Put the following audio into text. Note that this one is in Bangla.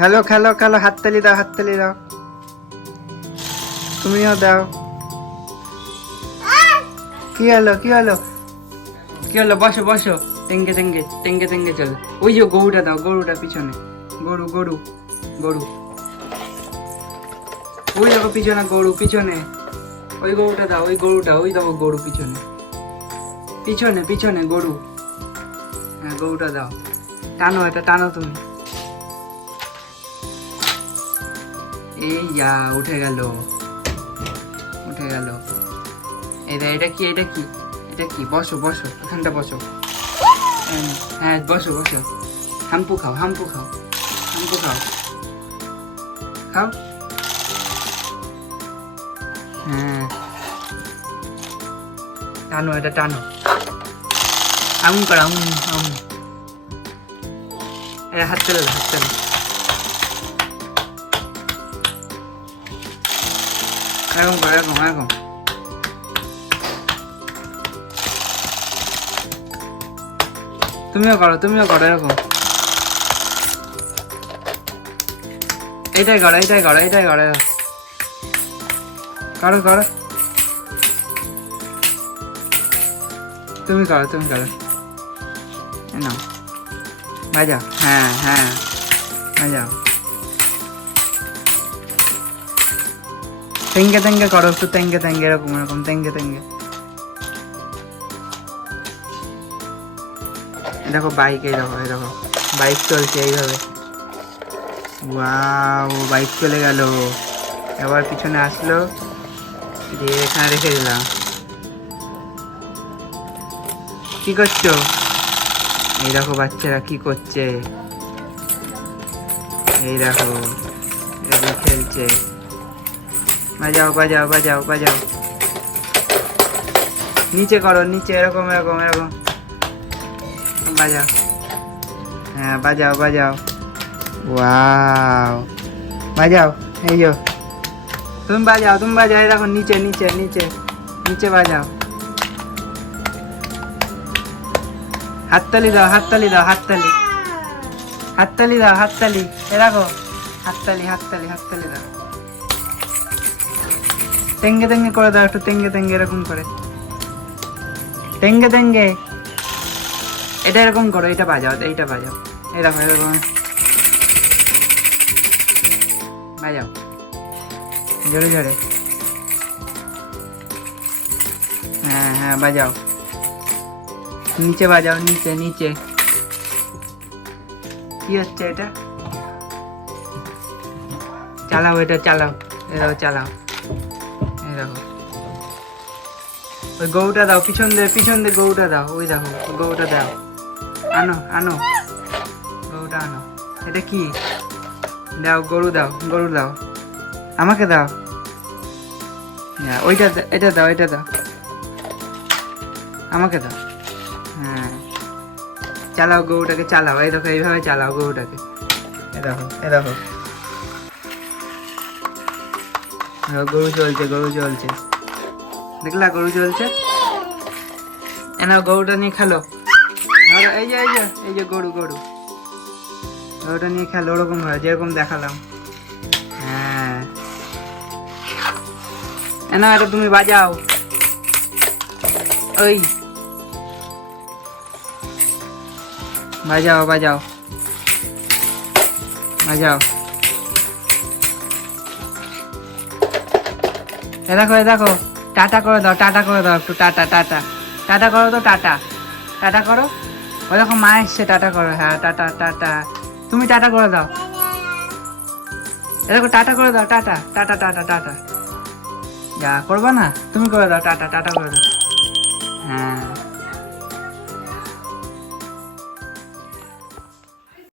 খেলো খেলো খেলো, হাততালি দাও, হাততালি দাও, তুমিও দাও। কি হলো কি হলো কি হলো? বসো বসো, টেঙ্গে টেঙ্গে টেঙ্গে টেঙ্গে চলো। ওই যে গরুটা দাও, গরুটা পিছনে, গরু গরু গরু, ওই দেখো পিছনে গরু, পিছনে ওই গরুটা দাও, ওই গরুটা, ওই দেখো গরু পিছনে, পিছনে পিছনে গরু। হ্যাঁ গরুটা দাও, টানো এটা, টানো তুমি। এই যা, উঠে গেল, উঠে গেল। এটা এটা কি, এটা কি, এটা কি? বসো বসো, এখানটা বসো। হ্যাঁ বসো বসো, হাম্পু খাও, হাম্পু খাও, হাম্পু খাও, খাও। হ্যাঁ টানো এটা, টানো, আঙুন করো, আঙুন আঙুন। হাত চলে, হাত চলে। এরকম করো, এরকম এরকম। তুমিও করো, তুমিও করো এরকম। এটাই করো, এটাই করো, এটাই করো, করো করো। তুমি করো, তুমি করো, নাও বাজাও। হ্যাঁ হ্যাঁ বাজাও, তেঙ্গে তেঙ্গে করো একটু, তেঙ্গে তেঙ্গে, এরকম এরকম, তেঙ্গে তেঙ্গে। দেখো বাইক, এই দেখো, এই দেখো বাইক চলছে এইভাবে। ওয়াও, বাইক চলে গেল। এবার পিছনে আসলো, দিয়ে এখানে রেখে দিলাম। কি করছো? এই দেখো বাচ্চারা কি করছে, এই দেখো এরকম খেলছে। বাজাও বাজাও বাজাও বাজাও, নিচে করো, নিচে এরকম এরকম এরকম বাজাও। হ্যাঁ বাজাও বাজাও, ওয়াও বাজাও। এই যো, তুমি বাজাও, তুমি বাজাও, এই দেখো নিচে নিচে নিচে নিচে বাজাও। হাততালি দাও, হাততালি দাও, হাততালি, হাততালি দাও, হাততালি, এ দেখো হাততালি, হাততালি, হাততালি দাও। তেঙ্গে তেঙ্গে করে দাও একটু, তেঙ্গে তেঙ্গে এরকম করে, তেঙ্গে তেঙ্গে। এটা এরকম করো, এটা বাজাও, এইটা বাজাও, এই দেখো এরকম বাজাও, জোরে জোরে। হ্যাঁ হ্যাঁ বাজাও, নিচে বাজাও, নিচে নিচে। কি হচ্ছে এটা? চালাও এটা, চালাও, এরকম চালাও, এই দেখো। ওই গরুটা দাও, পিছন দিয়ে, পিছন দিয়ে গরুটা দাও, ওই দেখো গরুটা দাও, আনো আনো, গরুটা আনো। এটা কি? দাও গরু, দাও গরু দাও, আমাকে দাও। হ্যাঁ ওইটা, এটা দাও, এটা দাও, আমাকে দাও। হ্যাঁ চালাও গরুটাকে, চালাও, এই দেখো এইভাবে চালাও গরুটাকে, এই দেখো, এই দেখো গরু চলছে, গরু চলছে, দেখলা গরু চলছে। এনাও গরুটা নিয়ে খেলো, এই যে এই যে এই যে গরু, গরু, গরুটা নিয়ে খেলো ওরকম ভাবে যেরকম দেখালাম। হ্যাঁ এনা এটা তুমি বাজাও, ওই বাজাও বাজাও বাজাও। এ দেখো, এ দেখো, টাটা করে দাও, টাটা করে দাও একটু, টাটা টাটা, টাটা করো তো, টাটা টাটা করো। ওই দেখো মা এসছে, টাটা করো। হ্যাঁ টাটা টাটা, তুমি টাটা করে দাও, এ দেখো টাটা করে দাও, টাটা টাটা টাটা টাটা। যা করবা না, তুমি করে দাও, টাটা টাটা করে দাও। হ্যাঁ